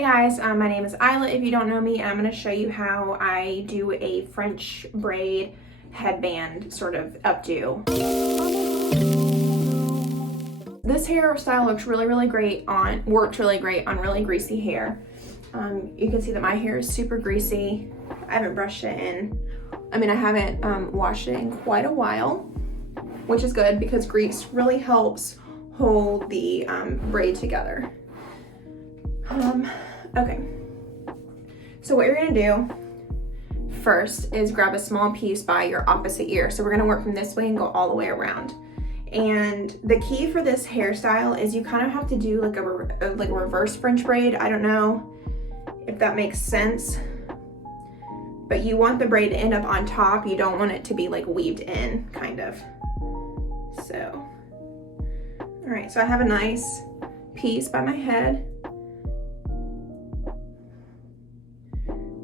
Hey guys, my name is Isla. If you don't know me, I'm going to show you how I do a French braid headband sort of updo. This hairstyle works really great on really greasy hair. You can see that my hair is super greasy. I haven't brushed it in. I haven't washed it in quite a while, which is good because grease really helps hold the braid together. Okay, so what you're gonna do first is grab a small piece by your opposite ear. So we're gonna work from this way and go all the way around. And the key for this hairstyle is you kind of have to do like a reverse French braid. I don't know if that makes sense, but you want the braid to end up on top. You don't want it to be like weaved in, kind of. So, all right, so I have a nice piece by my head.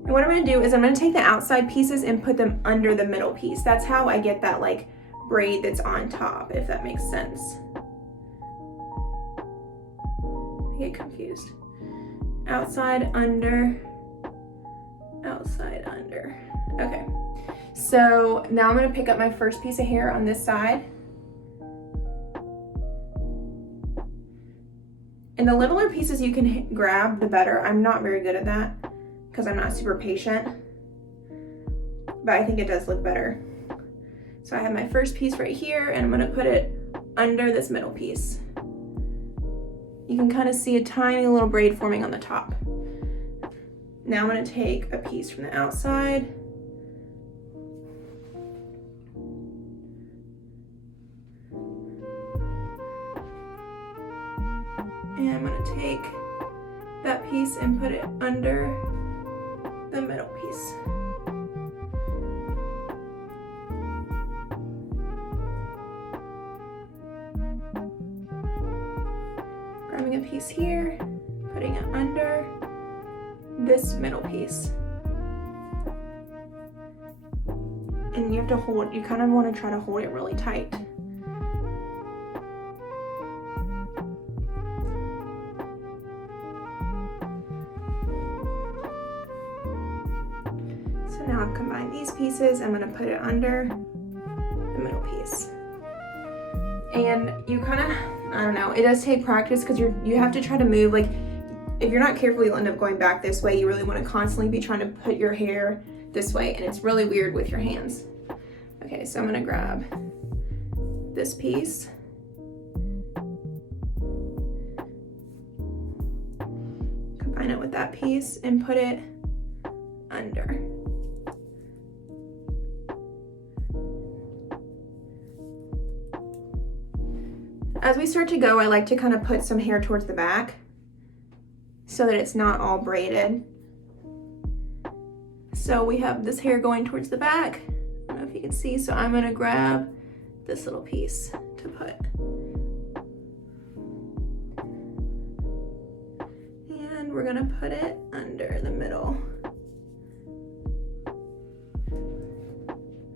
And what I'm gonna do is I'm gonna take the outside pieces and put them under the middle piece. That's how I get that like braid that's on top, if that makes sense. I get confused. Outside, under, outside, under. Okay, so now I'm gonna pick up my first piece of hair on this side. And the littler pieces you can grab, the better. I'm not very good at that because I'm not super patient, but I think it does look better. So I have my first piece right here and I'm gonna put it under this middle piece. You can kind of see a tiny little braid forming on the top. Now I'm gonna take a piece from the outside. And I'm gonna take that piece and put it under the middle piece. Grabbing a piece here, putting it under this middle piece. And you have to hold, you kind of want to try to hold it really tight. Now I've combined these pieces. I'm gonna put it under the middle piece. And you kind of, I don't know, it does take practice because you have to try to move, like if you're not careful, you'll end up going back this way. You really want to constantly be trying to put your hair this way, and it's really weird with your hands. Okay, so I'm gonna grab this piece. Combine it with that piece and put it under. As we start to go, I like to kind of put some hair towards the back so that it's not all braided. So we have this hair going towards the back. I don't know if you can see, so I'm gonna grab this little piece to put. And we're gonna put it under the middle.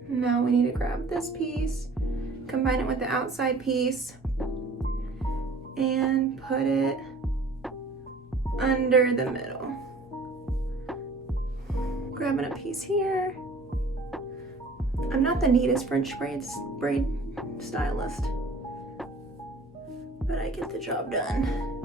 Now we need to grab this piece, combine it with the outside piece, and put it under the middle. Grabbing a piece here. I'm not the neatest French braid stylist, but I get the job done.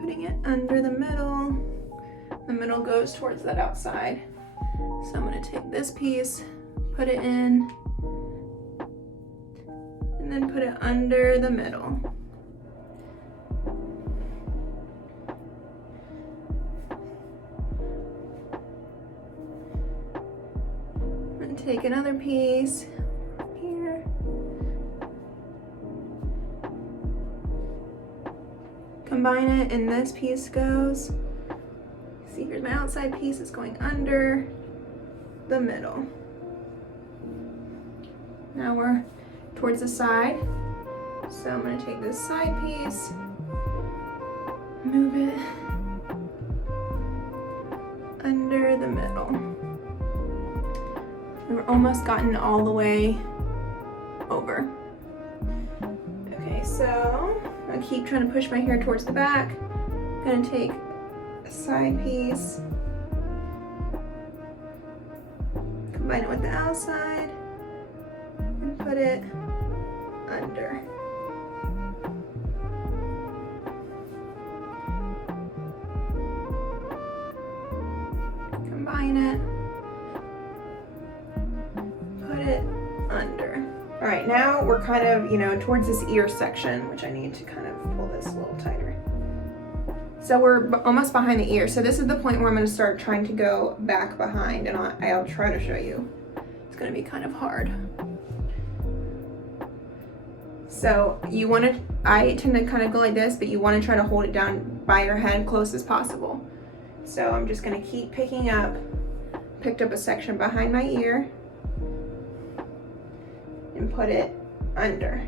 Putting it under the middle. The middle goes towards that outside. So I'm gonna take this piece, put it in, and then put it under the middle. I'm gonna take another piece here. Combine it, and this piece goes. See, here's my outside piece, it's going under the middle. Now we're towards the side. So I'm gonna take this side piece, move it under the middle. We've almost gotten all the way over. Okay, so I keep trying to push my hair towards the back. I'm gonna take a side piece, combine it with the outside, and put it under. Combine it, put it under. All right, now we're kind of, towards this ear section, which I need to kind of pull this a little tighter. So we're almost behind the ear. So this is the point where I'm gonna start trying to go back behind, and I'll try to show you. It's gonna be kind of hard. So I tend to kind of go like this, but you wanna try to hold it down by your head close as possible. So I'm just gonna keep picked up a section behind my ear and put it under.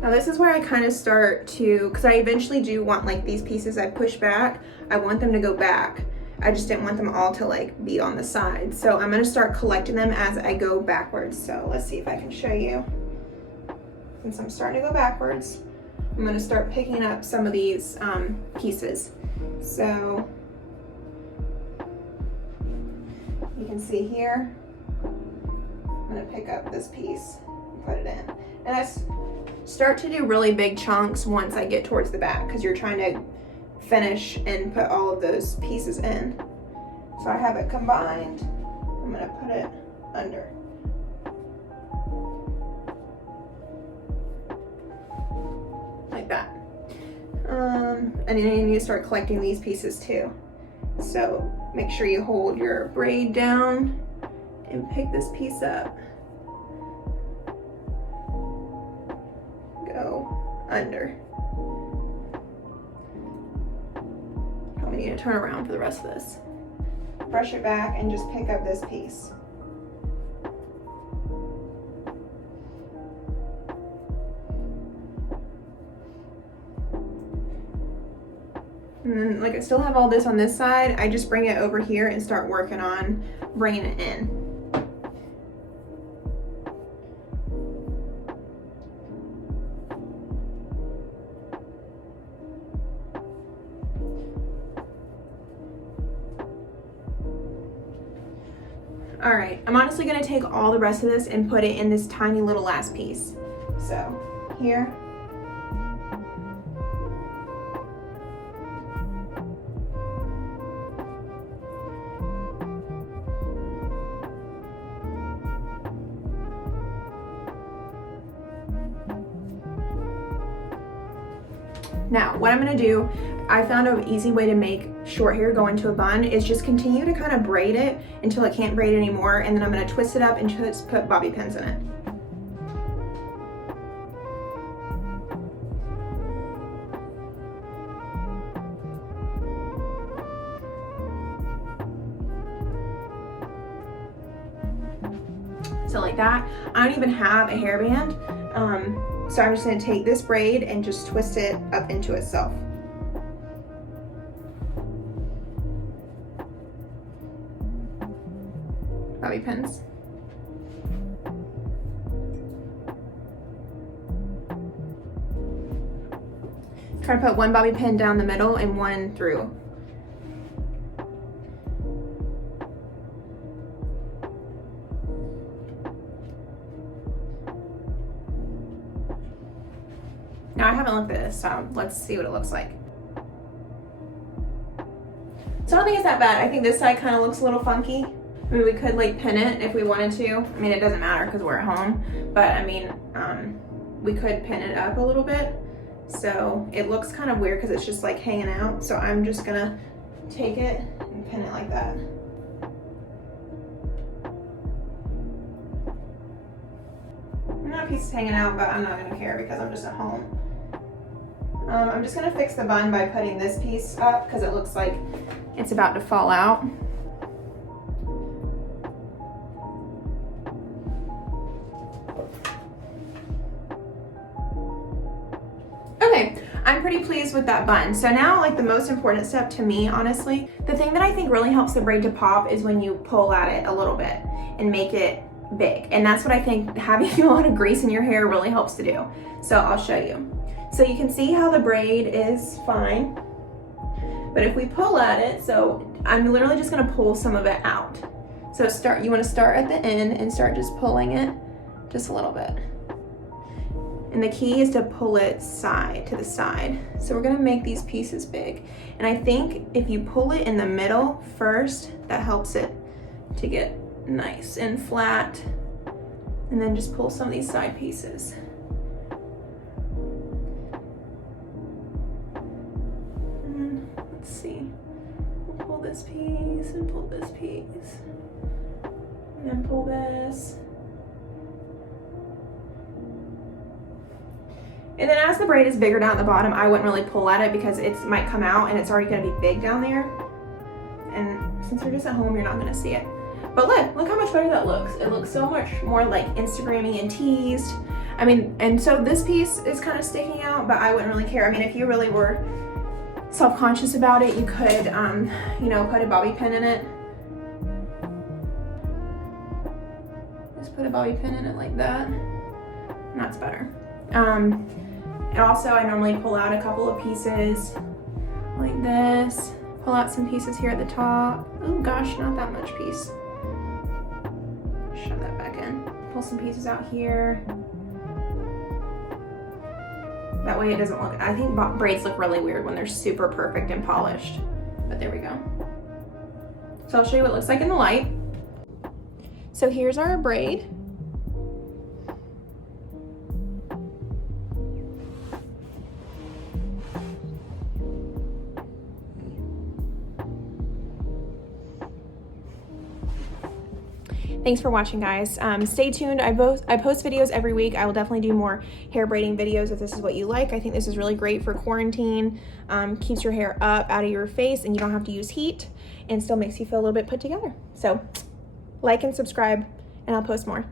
Now this is where I kind of start to, because I eventually do want like these pieces I push back, I want them to go back. I just didn't want them all to like be on the side. So I'm gonna start collecting them as I go backwards. So let's see if I can show you. Since I'm starting to go backwards, I'm gonna start picking up some of these pieces. So you can see here, I'm gonna pick up this piece and put it in. And I start to do really big chunks once I get towards the back, because you're trying to finish and put all of those pieces in. So I have it combined. I'm gonna put it under. Like that. And then you need to start collecting these pieces too. So make sure you hold your braid down and pick this piece up. Go under. Probably need to turn around for the rest of this. Brush it back and just pick up this piece. And then, like, I still have all this on this side. I just bring it over here and start working on bringing it in. All right, I'm honestly gonna take all the rest of this and put it in this tiny little last piece. So here. Now, what I'm gonna do, I found an easy way to make short hair go into a bun is just continue to kind of braid it until it can't braid anymore, and then I'm gonna twist it up and just put bobby pins in it. So like that. I don't even have a hairband. So I'm just gonna take this braid and just twist it up into itself. Bobby pins. Try to put one bobby pin down the middle and one through. Now I haven't looked at this, so let's see what it looks like. So I don't think it's that bad. I think this side kind of looks a little funky. I mean, we could like pin it if we wanted to. I mean, it doesn't matter because we're at home, but I mean, we could pin it up a little bit. So it looks kind of weird because it's just like hanging out. So I'm just gonna take it and pin it like that. That piece is hanging out, but I'm not gonna care because I'm just at home. I'm just gonna fix the bun by putting this piece up because it looks like it's about to fall out. I'm pretty pleased with that bun. So now, like, the most important step to me, honestly, the thing that I think really helps the braid to pop is when you pull at it a little bit and make it big. And that's what I think having a lot of grease in your hair really helps to do. So I'll show you. So you can see how the braid is fine, but if we pull at it, so I'm literally just gonna pull some of it out. So you wanna start at the end and start just pulling it just a little bit. And the key is to pull it to the side. So we're gonna make these pieces big. And I think if you pull it in the middle first, that helps it to get nice and flat. And then just pull some of these side pieces. And let's see, we'll pull this piece and pull this piece. And then pull this. And then as the braid is bigger down at the bottom, I wouldn't really pull at it because it might come out and it's already gonna be big down there. And since you're just at home, you're not gonna see it. But look how much better that looks. It looks so much more like Instagrammy and teased. I mean, and so this piece is kind of sticking out, but I wouldn't really care. I mean, if you really were self-conscious about it, you could, you know, put a bobby pin in it. Just put a bobby pin in it like that, and that's better. And also I normally pull out a couple of pieces like this, pull out some pieces here at the top. Oh gosh, not that much piece. Shove that back in. Pull some pieces out here. That way it doesn't look, I think braids look really weird when they're super perfect and polished, but there we go. So I'll show you what it looks like in the light. So here's our braid. Thanks for watching, guys. Stay tuned. I post videos every week. I will definitely do more hair braiding videos if this is what you like. I think this is really great for quarantine. Keeps your hair up out of your face and you don't have to use heat, and still makes you feel a little bit put together. So like and subscribe, and I'll post more.